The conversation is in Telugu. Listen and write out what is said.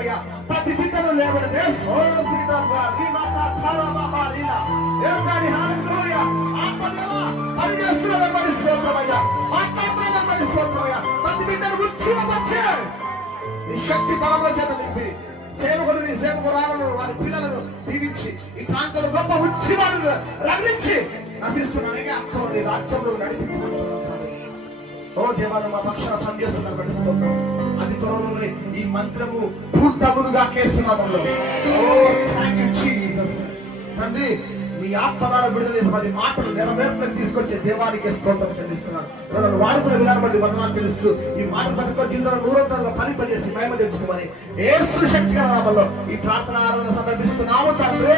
స్తోత్రమయ్యా. ప్రతి బిడ్డను లేవనదే పని చేస్తున్నదని బట్టి స్తోత్రమయ్యా, మాట్లాడుతున్నదని బట్టి స్తోత్రమయ్యా. ప్రతి బిడ్డను ఉచ్చిలపరిచే నీ శక్తి బలముల చేత నింపి సేవకుడు నీ సేవకురాలను వారి పిల్లలను దీవించి ఈ ప్రాంతంలో గొప్ప ఉచ్చి వారిని రగిలించి నశిస్తున్నానే అక్కడ నీ రాజ్యంలో నడిపించబడుతున్నాను. ఓ దేవాలు మా పక్షాన పనిచేస్తున్నారు పట్టిస్తున్నాం. అది త్వరలోనే ఈ మంత్రము పూర్తగునుగా కేసునామంలో. Oh thank you Jesus. తండ్రి మీ ఆత్మధార విడుదల చేసి 10 మాటలు నెరవేర్పులకు తీసుకొచ్చే దేవానికి స్తోత్రం చెల్లిస్తున్నాను. వాడుకునే విధానం బట్టి వందనాలు చెల్లిస్తూ ఈ మాటలు బతుకో జీవితంలో నూరంతరంగా ఫలింపజేసి మహిమ తెచ్చుకోమని యేసు శక్తి నామములో ఈ ప్రార్థన ఆరాధన సమర్పిస్తున్నాము తండ్రి.